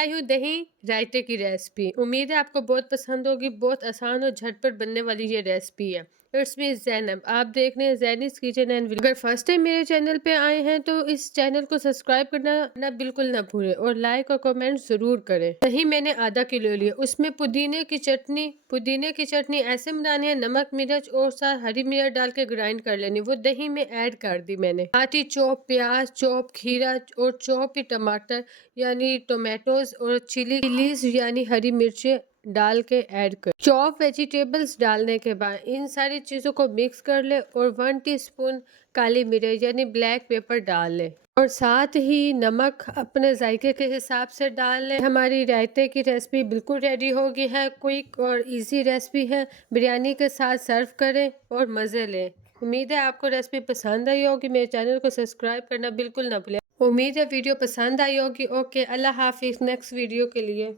लाई हूँ दही रायते की रेसिपी। उम्मीद है आपको बहुत पसंद होगी। बहुत आसान और झटपट बनने वाली ये रेसिपी है। इट्स मी ज़ैनब, आप देख रहे हैं ज़ैनिस किचन एंड। अगर फर्स्ट टाइम मेरे चैनल पे आए हैं तो इस चैनल को सब्सक्राइब करना बिल्कुल ना भूलें और लाइक और कमेंट ज़रूर करें। दही मैंने आधा किलो लिया, उसमें पुदीने की चटनी ऐसे बनानी है, नमक मिर्च और साथ हरी मिर्च डाल के ग्राइंड कर लेनी। वो दही में ऐड कर दी मैंने। साथ ही चॉप प्याज, चॉप खीरा और चॉप ही टमाटर यानी टोमेटोज और चिलीज यानी हरी मिर्चें डाल के ऐड कर। चॉप वेजिटेबल्स डालने के बाद इन सारी चीज़ों को मिक्स कर ले और 1 टीस्पून काली मिर्च यानी ब्लैक पेपर डाल ले और साथ ही नमक अपने जायके के हिसाब से डाल ले। हमारी रायते की रेसिपी बिल्कुल रेडी हो गई है। क्विक और इजी रेसिपी है। बिरयानी के साथ सर्व करें और मज़े लें। उम्मीद है आपको रेसिपी पसंद आई होगी। मेरे चैनल को सब्सक्राइब करना बिल्कुल ना भूलें। उम्मीद है वीडियो पसंद आई होगी। ओके, अल्लाह हाफिज़। नेक्स्ट वीडियो के लिए।